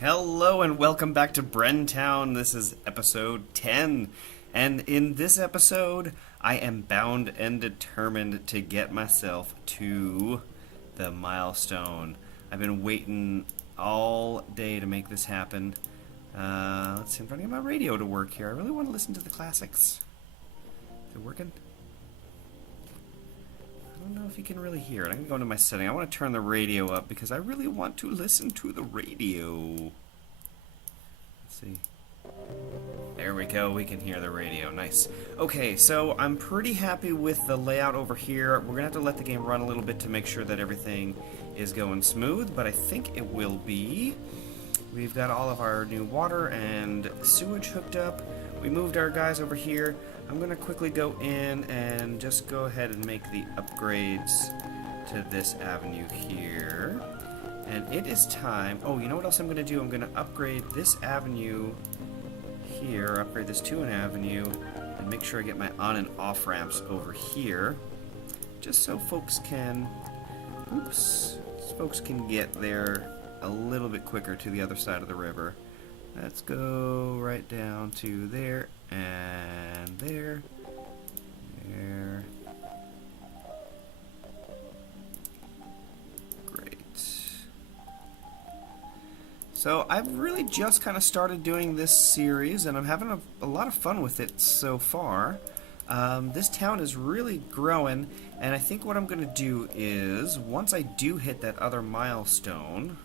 Hello and welcome back to Brenntown. This is episode 10. And in this episode, I am bound and determined to get myself to the milestone. I've been waiting all day to make this happen. Let's see, I'm trying to get my radio to work here. I really want to listen to the classics. Is it working? I don't know if you can really hear it. I'm going to go into my setting. I want to turn the radio up because I really want to listen to the radio. Let's see. There we go. We can hear the radio. Nice. Okay, so I'm pretty happy with the layout over here. We're going to have to let the game run a little bit to make sure that everything is going smooth, but I think it will be. We've got all of our new water and sewage hooked up. We moved our guys over here. I'm going to quickly go in and just go ahead and make the upgrades to this avenue here. And it is time... Oh, you know what else I'm going to do? I'm going to upgrade this avenue here, upgrade this to an avenue, and make sure I get my on and off ramps over here, just so folks can... Oops. Folks can get there a little bit quicker to the other side of the river. Let's go right down to there, and there, there. Great. So I've really just kind of started doing this series, and I'm having a lot of fun with it so far. This town is really growing, and I think what I'm going to do is, once I do hit that other milestone...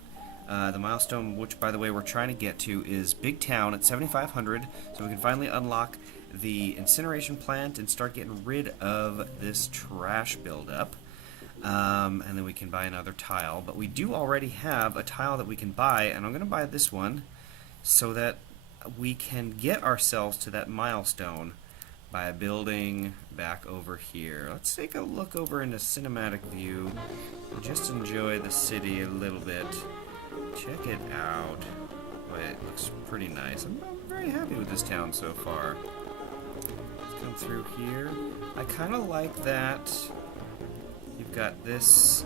the milestone, which, by the way, we're trying to get to, is Big Town at 7,500, so we can finally unlock the incineration plant and start getting rid of this trash buildup. And then we can buy another tile. But we do already have a tile that we can buy, and I'm going to buy this one so that we can get ourselves to that milestone by building back over here. Let's take a look over into cinematic view and just enjoy the city a little bit. Check it out. Boy, it looks pretty nice. I'm very happy with this town so far. Let's come through here. I kind of like that you've got this,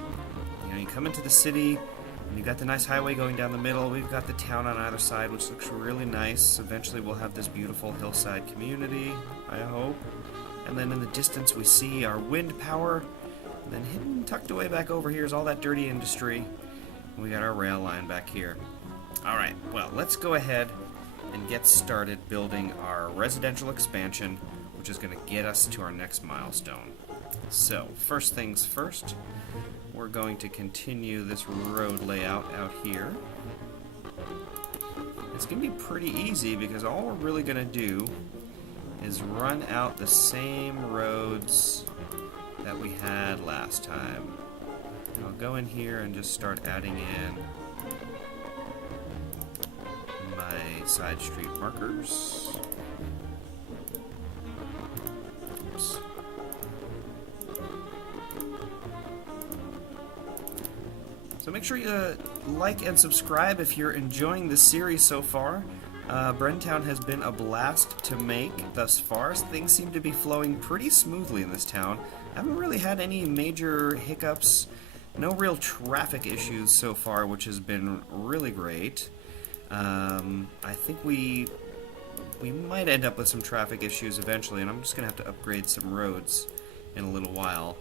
you come into the city, and you've got the nice highway going down the middle. We've got the town on either side, which looks really nice. Eventually we'll have this beautiful hillside community, I hope. And then in the distance we see our wind power. And then hidden, tucked away back over here is all that dirty industry. We got our rail line back here. Alright, well, let's go ahead and get started building our residential expansion, which is going to get us to our next milestone. So, first things first, we're going to continue this road layout out here. It's going to be pretty easy because all we're really going to do is run out the same roads that we had last time. I'll go in here and just start adding in my side street markers. Oops. So make sure you like and subscribe if you're enjoying this series so far. Brenntown has been a blast to make thus far. Things seem to be flowing pretty smoothly in this town. I haven't really had any major hiccups. No real traffic issues so far, which has been really great. I think we might end up with some traffic issues eventually, and I'm just going to have to upgrade some roads in a little while.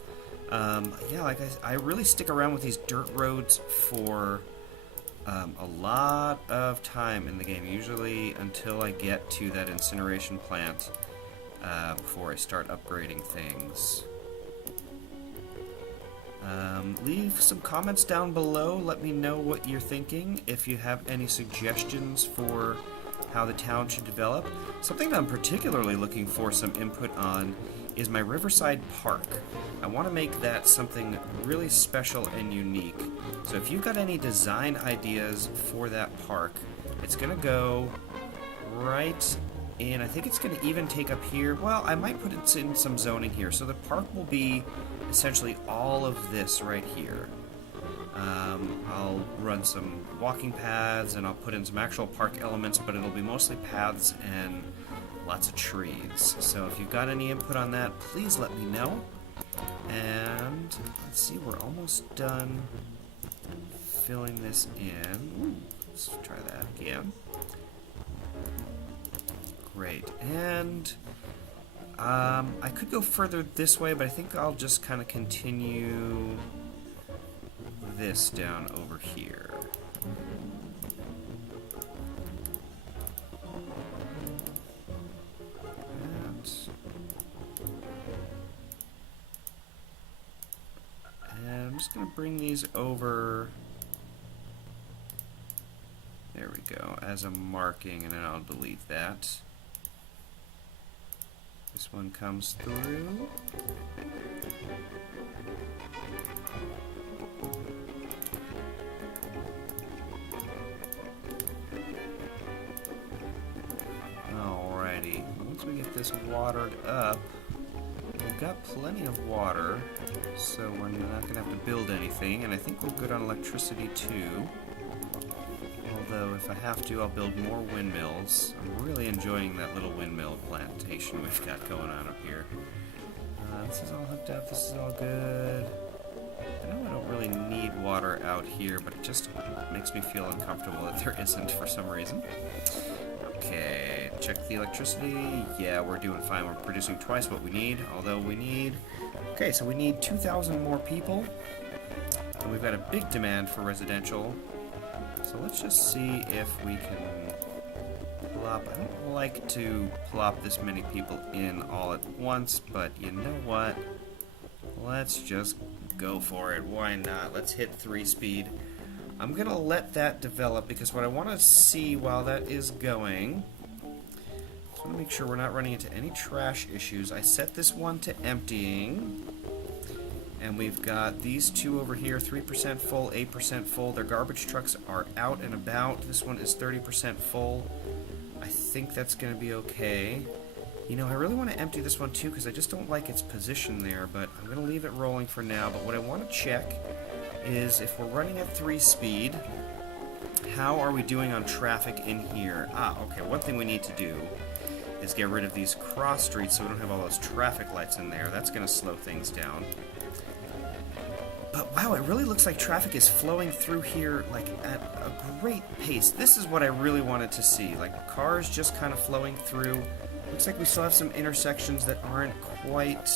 Yeah, like I really stick around with these dirt roads for a lot of time in the game, usually until I get to that incineration plant before I start upgrading things. Leave some comments down below. Let me know what you're thinking. If you have any suggestions for how the town should develop. Something that I'm particularly looking for some input on is my Riverside Park. I want to make that something really special and unique. So if you've got any design ideas for that park, it's going to go right in. I think it's going to even take up here. Well, I might put it in some zoning here. So the park will be essentially all of this right here. I'll run some walking paths and I'll put in some actual park elements, but it'll be mostly paths and lots of trees. So if you've got any input on that, please let me know. And let's see, we're almost done filling this in. Ooh, Let's try that again. Great. And I could go further this way, but I think I'll just kind of continue this down over here. And I'm just going to bring these over. There we go, as a marking, and then I'll delete that. This one comes through. Alrighty, once we get this watered up, we've got plenty of water, so we're not going to have to build anything, and I think we're good on electricity too. Although, if I have to, I'll build more windmills. I'm really enjoying that little windmill plantation we've got going on up here. This is all hooked up, this is all good. I know I don't really need water out here, but it just makes me feel uncomfortable that there isn't for some reason. Okay, check the electricity. Yeah, we're doing fine. We're producing twice what we need, although we need... Okay, so we need 2,000 more people. And we've got a big demand for residential. So let's just see if we can plop. I don't like to plop this many people in all at once, but you know what? Let's just go for it. Why not? Let's hit 3 speed. I'm going to let that develop because what I want to see while that is going, I just want to make sure we're not running into any trash issues. I set this one to emptying. And we've got these two over here, 3% full, 8% full. Their garbage trucks are out and about. This one is 30% full. I think that's going to be okay. You know, I really want to empty this one too because I just don't like its position there, but I'm going to leave it rolling for now. But what I want to check is if we're running at 3 speed, how are we doing on traffic in here? Okay, one thing we need to do is get rid of these cross streets so we don't have all those traffic lights in there. That's going to slow things down. But wow, it really looks like traffic is flowing through here like at a great pace. This is what I really wanted to see, like cars just kind of flowing through. Looks like we still have some intersections that aren't quite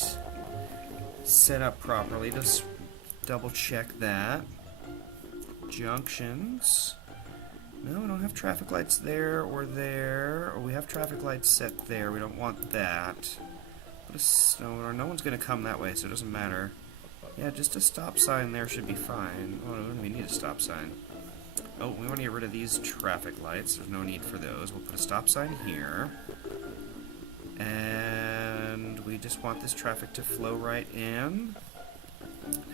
set up properly. Just double check that. Junctions. No, we don't have traffic lights there, or we have traffic lights set there. We don't want that. No one's going to come that way, so it doesn't matter. Yeah, just a stop sign there should be fine. Oh, no, we need a stop sign. Oh, we want to get rid of these traffic lights. There's no need for those. We'll put a stop sign here. And we just want this traffic to flow right in.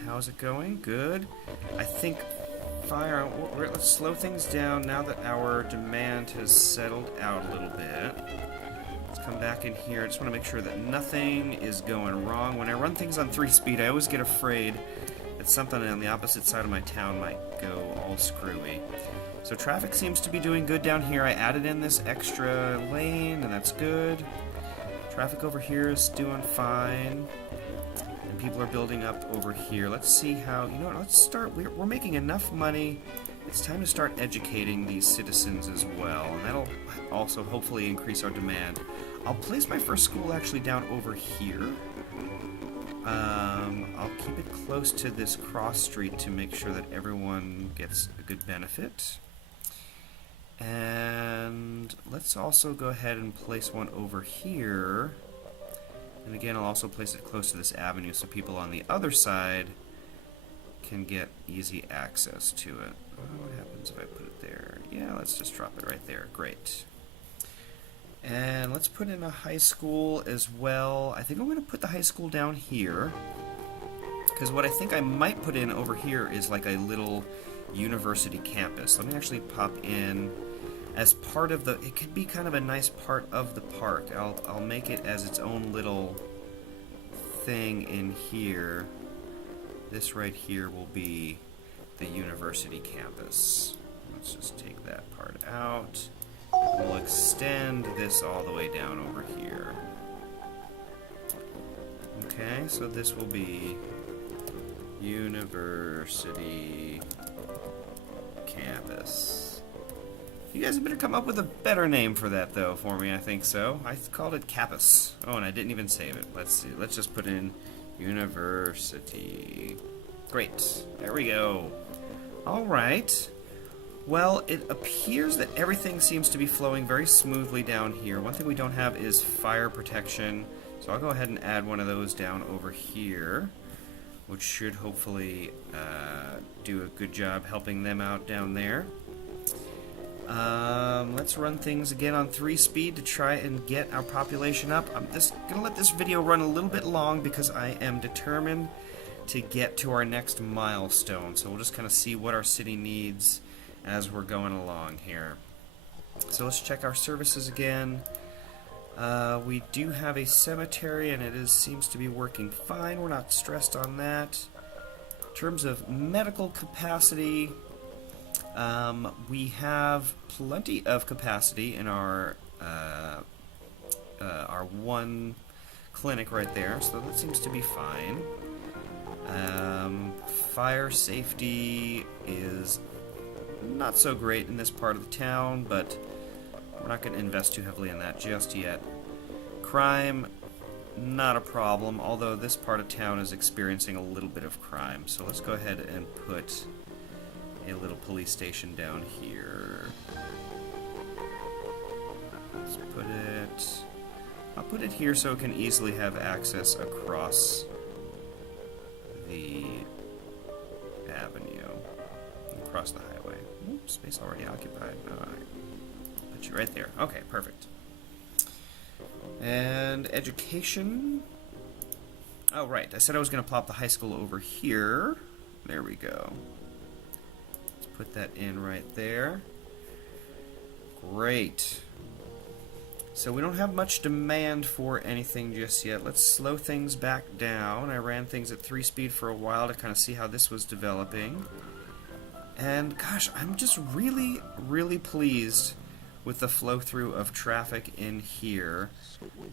How's it going? Good. I think let's slow things down now that our demand has settled out a little bit. Let's come back in here. I just want to make sure that nothing is going wrong. When I run things on 3 speed, I always get afraid that something on the opposite side of my town might go all screwy. So traffic seems to be doing good down here. I added in this extra lane, and that's good. Traffic over here is doing fine. And people are building up over here. Let's see how... You know what? Let's start... We're making enough money. It's time to start educating these citizens as well, and that'll also hopefully increase our demand. I'll place my first school actually down over here. I'll keep it close to this cross street to make sure that everyone gets a good benefit. And let's also go ahead and place one over here. And again, I'll also place it close to this avenue so people on the other side can get easy access to it. What happens if I put it there? Yeah, let's just drop it right there. Great. And let's put in a high school as well. I think I'm going to put the high school down here. Because what I think I might put in over here is like a little university campus. Let me actually pop in as part of the... It could be kind of a nice part of the park. I'll make it as its own little thing in here. This right here will be the university campus. Let's just take that part out. We'll extend this all the way down over here. Okay, so this will be university campus. You guys better come up with a better name for that, though, for me, I think so. I called it Campus. Oh, and I didn't even save it. Let's see. Let's just put in University. Great. There we go. Alright. Well, it appears that everything seems to be flowing very smoothly down here. One thing we don't have is fire protection, so I'll go ahead and add one of those down over here, which should hopefully do a good job helping them out down there. Let's run things again on 3 speed to try and get our population up. I'm just going to let this video run a little bit long because I am determined to get to our next milestone. So we'll just kind of see what our city needs as we're going along here. So let's check our services again. We do have a cemetery and it seems to be working fine. We're not stressed on that. In terms of medical capacity, we have plenty of capacity in our one clinic right there, so that seems to be fine. Fire safety is not so great in this part of the town, but we're not going to invest too heavily in that just yet. Crime, not a problem, although this part of town is experiencing a little bit of crime, so let's go ahead and put a little police station down here. Let's put it... I'll put it here so it can easily have access across the avenue, across the highway. Oops, space already occupied. Alright. Put you right there. Okay, perfect. And education. Oh, right. I said I was going to plop the high school over here. There we go. Put that in right there. Great. So we don't have much demand for anything just yet. Let's slow things back down. I ran things at 3 speed for a while to kind of see how this was developing. And gosh, I'm just really, really pleased with the flow through of traffic in here.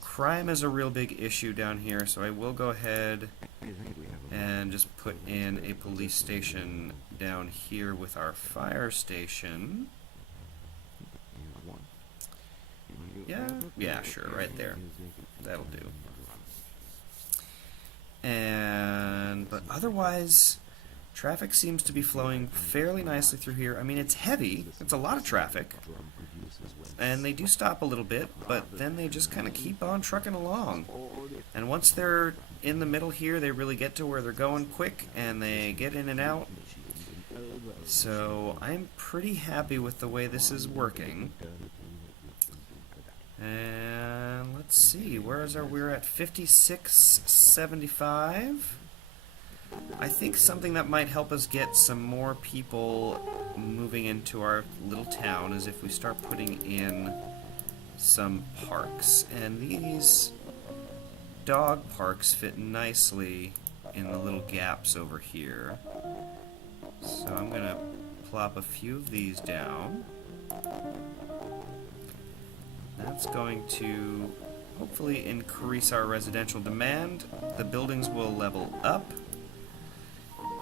Crime is a real big issue down here, so I will go ahead and just put in a police station down here with our station. Yeah, sure, right there. That'll do. But otherwise, traffic seems to be flowing fairly nicely through here. I mean, it's heavy. It's a lot of traffic. And they do stop a little bit, but then they just kind of keep on trucking along. And once they're in the middle here, they really get to where they're going quick, and they get in and out. So I'm pretty happy with the way this is working. And let's see, we're at 5675. I think something that might help us get some more people moving into our little town is if we start putting in some parks. And these dog parks fit nicely in the little gaps over here. So I'm going to plop a few of these down. That's going to hopefully increase our residential demand. The buildings will level up.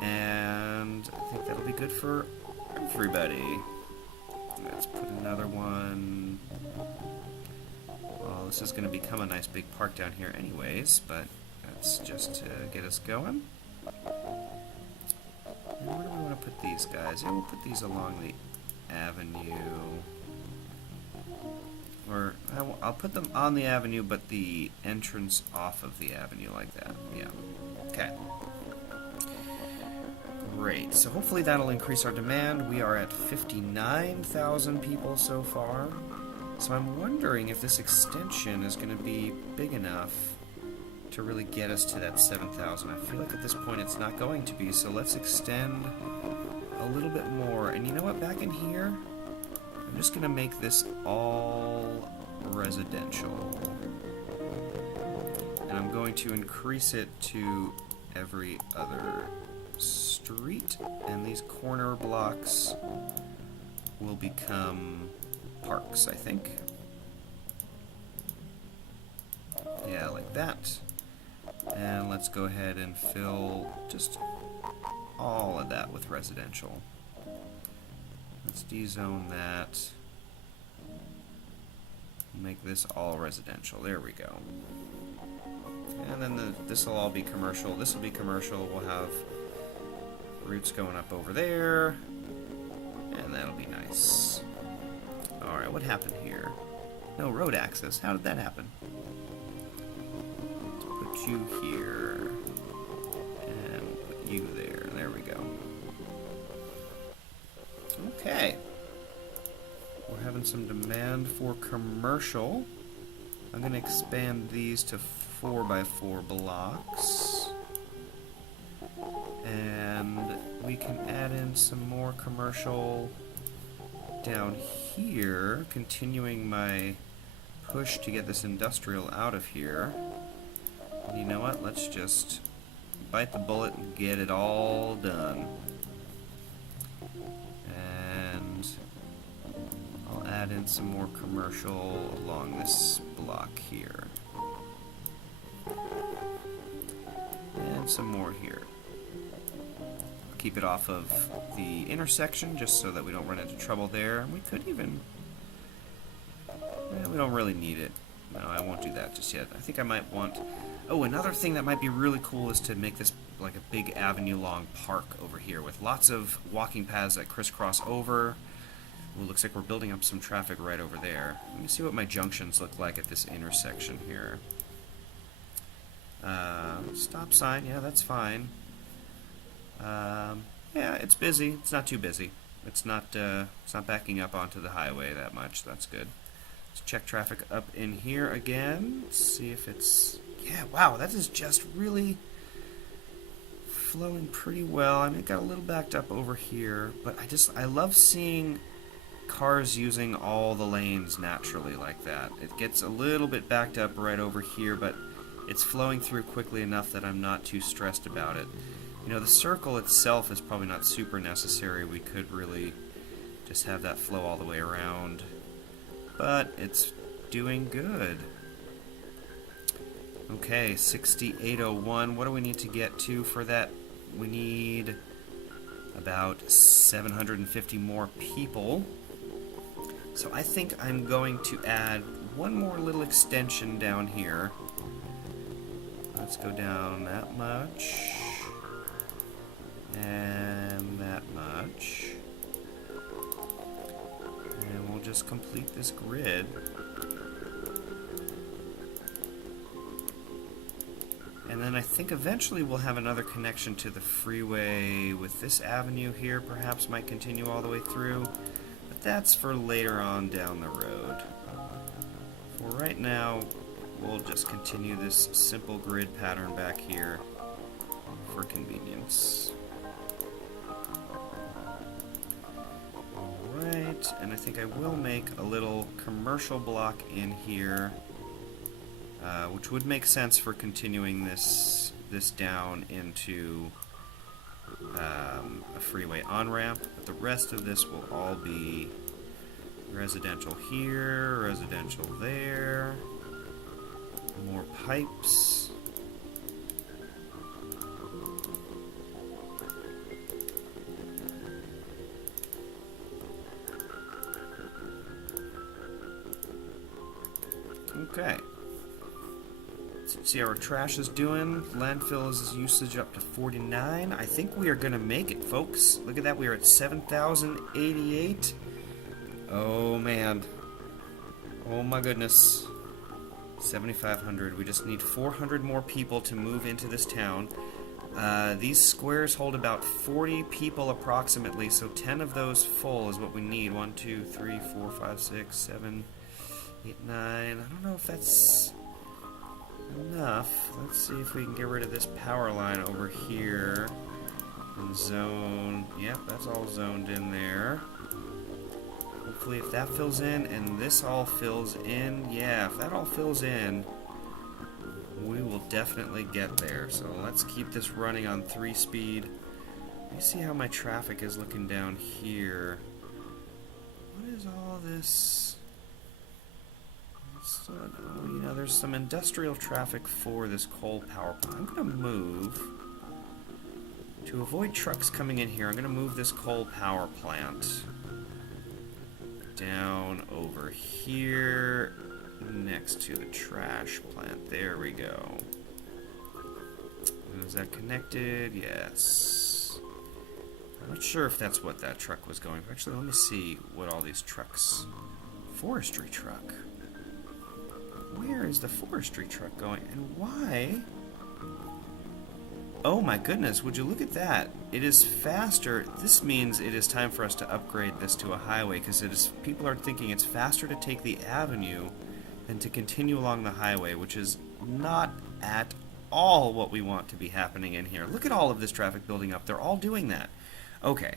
And I think that'll be good for everybody. Let's put another one. Well, this is going to become a nice big park down here anyways, but that's just to get us going. And where do we want to put these guys? Yeah, we'll put these along the avenue. Or I'll put them on the avenue, but the entrance off of the avenue like that. Yeah. Okay. Great. So hopefully that'll increase our demand. We are at 59,000 people so far. So I'm wondering if this extension is going to be big enough to really get us to that 7,000. I feel like at this point it's not going to be, so let's extend a little bit more. And you know what? Back in here, I'm just going to make this all residential. And I'm going to increase it to every other street, and these corner blocks will become parks, I think. Yeah, like that. And let's go ahead and fill just all of that with residential. Let's dezone that. Make this all residential. There we go. And then this will all be commercial. This will be commercial. We'll have routes going up over there. And that'll be nice. Alright, what happened here? No road access. How did that happen? Let's put you here. And put you there. There we go. Okay. We're having some demand for commercial. I'm going to expand these to 4x4 blocks. And we can add in some more commercial down here, continuing my push to get this industrial out of here. And you know what? Let's just bite the bullet and get it all done. And I'll add in some more commercial along this block here. And some more here. Keep it off of the intersection just so that we don't run into trouble there. And we could even... we don't really need it. No, I won't do that just yet. I think I might want... Oh, another thing that might be really cool is to make this like a big avenue-long park over here with lots of walking paths that crisscross over. Ooh, looks like we're building up some traffic right over there. Let me see what my junctions look like at this intersection here. Stop sign, yeah, that's fine. Yeah, it's busy. It's not too busy. It's not backing up onto the highway that much. That's good. Let's check traffic up in here again. Let's see if it's... Yeah, wow, that is just really flowing pretty well. I mean, it got a little backed up over here, but I love seeing cars using all the lanes naturally like that. It gets a little bit backed up right over here, but it's flowing through quickly enough that I'm not too stressed about it. You know, the circle itself is probably not super necessary. We could really just have that flow all the way around. But it's doing good. Okay, 6801. What do we need to get to for that? We need about 750 more people. So I think I'm going to add one more little extension down here. Let's go down that much. And that much. And we'll just complete this grid. And then I think eventually we'll have another connection to the freeway with this avenue here. Perhaps might continue all the way through. But that's for later on down the road. For right now, we'll just continue this simple grid pattern back here for convenience. Alright, and I think I will make a little commercial block in here, which would make sense for continuing this down into a freeway on-ramp, but the rest of this will all be residential here, residential there, more pipes. Okay. Let's see how our trash is doing. Landfill's usage up to 49. I think we are going to make it, folks. Look at that. We are at 7,088. Oh, man. Oh, my goodness. 7,500. We just need 400 more people to move into this town. These squares hold about 40 people approximately, so 10 of those full is what we need. 1, 2, 3, 4, 5, 6, 7, 8, 9. I don't know if that's enough. Let's see if we can get rid of this power line over here. And zone. Yep, that's all zoned in there. Hopefully if that fills in and this all fills in, yeah, if that all fills in, we will definitely get there. So let's keep this running on 3-speed. Let me see how my traffic is looking down here. What is all this? So, you know, there's some industrial traffic for this coal power plant. I'm going to move, to avoid trucks coming in here, I'm going to move this coal power plant down over here next to the trash plant. There we go. Is that connected? Yes. I'm not sure if that's what that truck was going for. Actually, let me see what all these trucks... Forestry truck. Where is the forestry truck going? And why? Oh my goodness, would you look at that? It is faster. This means it is time for us to upgrade this to a highway, because it is, people are thinking it's faster to take the avenue than to continue along the highway, which is not at all what we want to be happening in here. Look at all of this traffic building up. They're all doing that. Okay,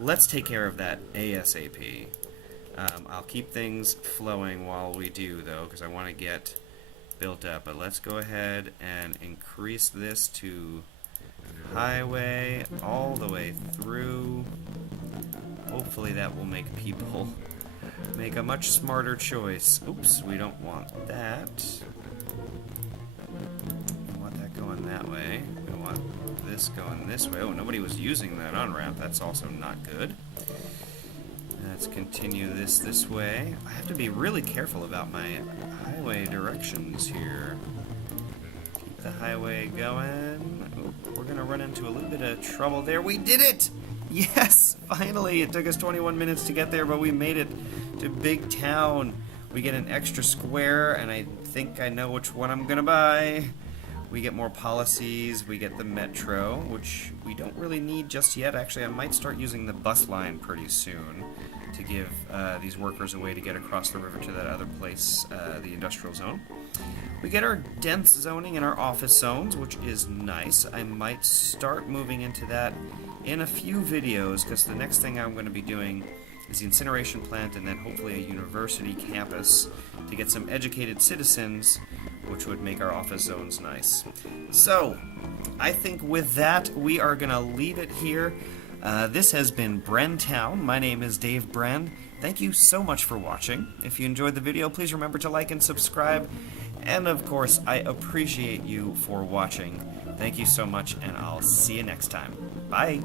let's take care of that ASAP. I'll keep things flowing while we do, though, because I want to get built up. But let's go ahead and increase this to highway all the way through. Hopefully that will make people make a much smarter choice. Oops, we don't want that. We want that going that way. We want this going this way. Oh, nobody was using that on-ramp. That's also not good. Let's continue this way. I have to be really careful about my highway directions here. Keep the highway going. Oh, we're going to run into a little bit of trouble there. We did it! Yes! Finally! It took us 21 minutes to get there, but we made it to Big Town. We get an extra square, and I think I know which one I'm going to buy. We get more policies, we get the metro, which we don't really need just yet. Actually, I might start using the bus line pretty soon to give these workers a way to get across the river to that other place, the industrial zone. We get our dense zoning in our office zones, which is nice. I might start moving into that in a few videos, because the next thing I'm going to be doing is the incineration plant and then hopefully a university campus to get some educated citizens, which would make our office zones nice. So, I think with that, we are going to leave it here. This has been Brenntown. My name is Dave Brenn. Thank you so much for watching. If you enjoyed the video, please remember to like and subscribe. And of course, I appreciate you for watching. Thank you so much, and I'll see you next time. Bye!